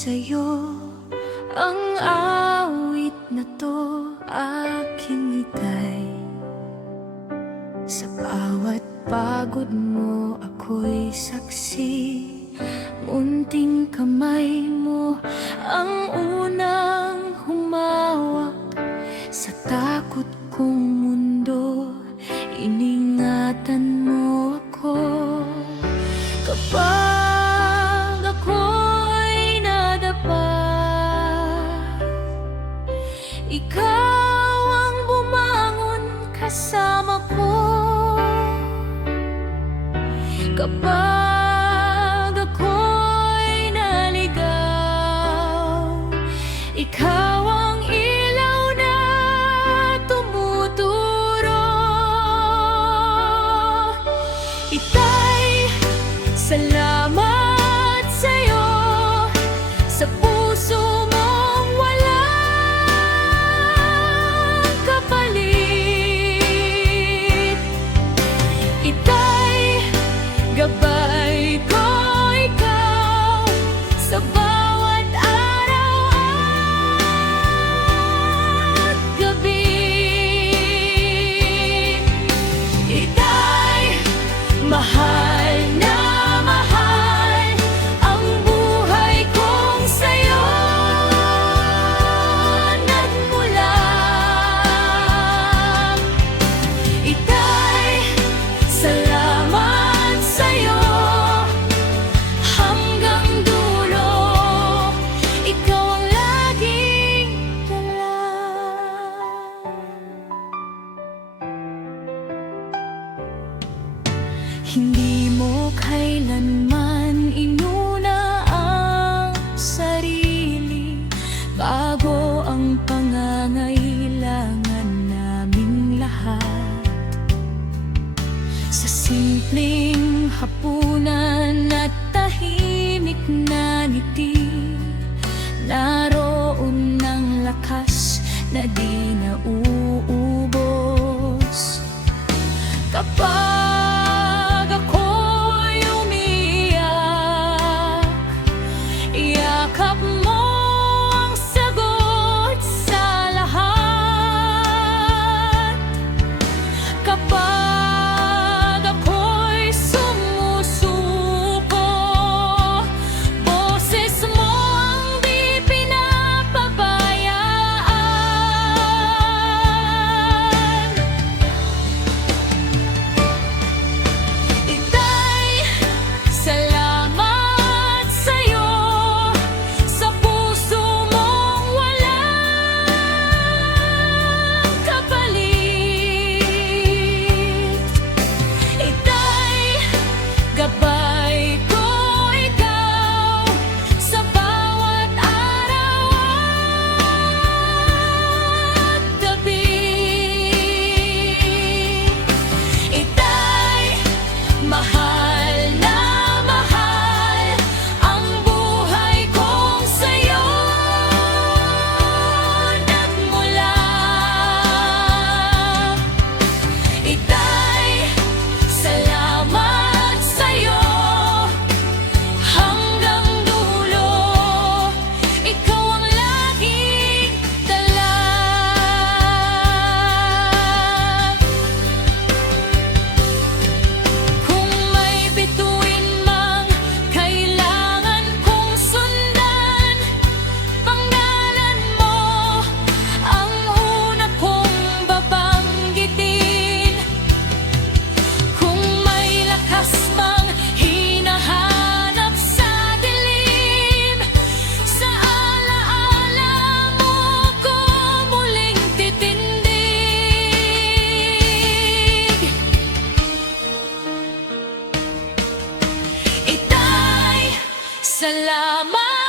sa'yo ang awit na to, aking itay. Sa bawat pagod mo ako'y saksi, munting kamay mo ang unang humawak. Sa takot kong mundo, iningatan mo ako. Kapag ako'y nadapa, ikaw ang bumangon kasama ko. Kapag ako'y naligaw, ikaw ang ilaw na tumuturo. Itay, salamat sa'yo sa puso mong walang kapalit. Itay, gabay ko ikaw sa bawat araw at gabi. Itay, mahal na mahal ang buhay kong sa'yo nagmula. Itay, salamat sa'yo hanggang dulo, ikaw ang laging dala. Hindi mo kailanman inuna ang sarili bago ang pangangailangan naming lahat. Sa simpleng hapunan at tahimik na ngiti, naroon ang lakas na di nauubos. Kapag ako'y umiiyak, yakap mo ang sagot sa lahat. Kapag ako'y sumusuko, boses mo ang di pinapabayaan. Itay, salamat sa'yo sa puso mong walang kapalit. Itay, gabay ko ikaw sa bawat araw at gabi. Itay, mahal na mahal ang buhay kong sa'yo nagmula. Itay, salamat sa'yo hanggang dulo, ikaw ang laging dala. Kung may bituin mang kailangan kong sundan, panggalan mo ang una kong babanggitin. Kung may lakas mang hinahanap sa dilim, sa alaala mo ko muling titindig. Itay, salamat